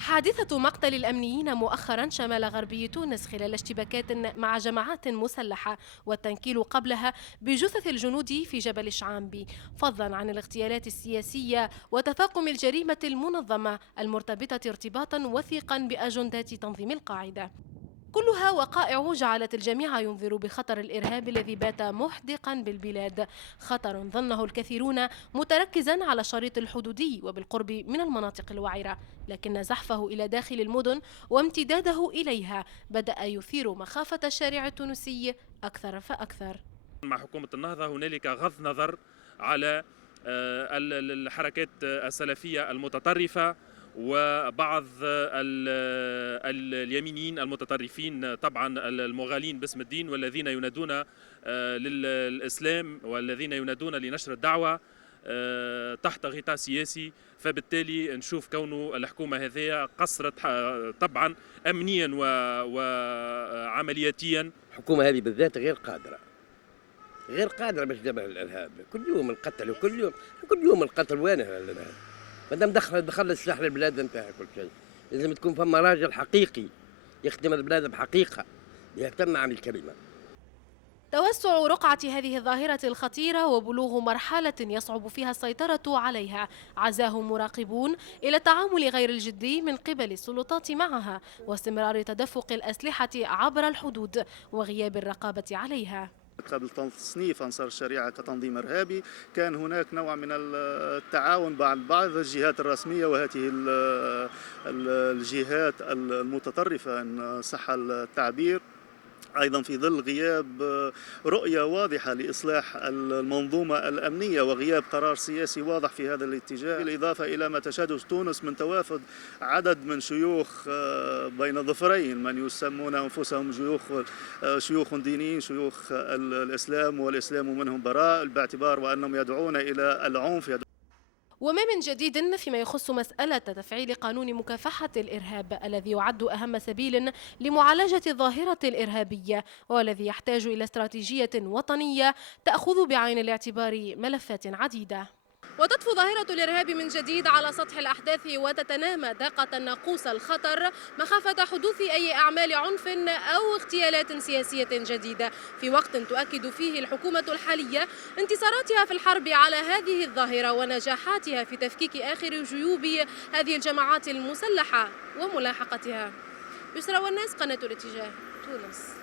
حادثة مقتل الأمنيين مؤخرا شمال غربي تونس خلال اشتباكات مع جماعات مسلحة، والتنكيل قبلها بجثث الجنود في جبل الشعامبي، فضلا عن الاغتيالات السياسية وتفاقم الجريمة المنظمة المرتبطة ارتباطا وثيقا بأجندات تنظيم القاعدة. كلها وقائع جعلت الجميع ينذر بخطر الإرهاب الذي بات محدقا بالبلاد، خطر ظنه الكثيرون متركزا على الشريط الحدودي وبالقرب من المناطق الوعرة، لكن زحفه إلى داخل المدن وامتداده إليها بدأ يثير مخافة الشارع التونسي أكثر فأكثر. مع حكومة النهضة هنالك غض نظر على الحركات السلفية المتطرفة وبعض اليمينيين المتطرفين، طبعا المغالين باسم الدين والذين ينادون للإسلام والذين ينادون لنشر الدعوة تحت غطاء سياسي. فبالتالي نشوف كونه الحكومة هذه قصرت طبعا أمنيا وعملياتيا. الحكومة هذه بالذات غير قادرة باش تدبر الإرهاب. كل يوم القتل وكل يوم القتل. وين الإرهاب؟ مادام دخل السلاح للبلاد انتهى كل شيء. لازم تكون فما راجل حقيقي يخدم البلاد بحقيقة يهتم عن الكلمة. توسع رقعة هذه الظاهرة الخطيرة وبلوغ مرحلة يصعب فيها السيطرة عليها عزاه مراقبون إلى التعامل غير الجدي من قبل السلطات معها، واستمرار تدفق الأسلحة عبر الحدود وغياب الرقابة عليها. قبل تصنيف أنصار الشريعة كتنظيم إرهابي كان هناك نوع من التعاون مع بعض الجهات الرسمية وهذه الجهات المتطرفة إن صح التعبير، أيضا في ظل غياب رؤية واضحة لإصلاح المنظومة الأمنية وغياب قرار سياسي واضح في هذا الاتجاه، بالإضافة إلى ما تشهده تونس من توافد عدد من شيوخ بين ظفرين، من يسمون أنفسهم شيوخ دينيين، شيوخ الإسلام والإسلام منهم براء، باعتبار وأنهم يدعون إلى العنف. وما من جديد فيما يخص مسألة تفعيل قانون مكافحة الإرهاب الذي يعد أهم سبيل لمعالجة الظاهرة الإرهابية، والذي يحتاج إلى استراتيجية وطنية تأخذ بعين الاعتبار ملفات عديدة. وتطفو ظاهرة الإرهاب من جديد على سطح الأحداث وتتنامى داقة ناقوس الخطر مخافة حدوث أي أعمال عنف أو اغتيالات سياسية جديدة، في وقت تؤكد فيه الحكومة الحالية انتصاراتها في الحرب على هذه الظاهرة ونجاحاتها في تفكيك آخر جيوب هذه الجماعات المسلحة وملاحقتها. يسرى والناس، قناة الاتجاه، تونس.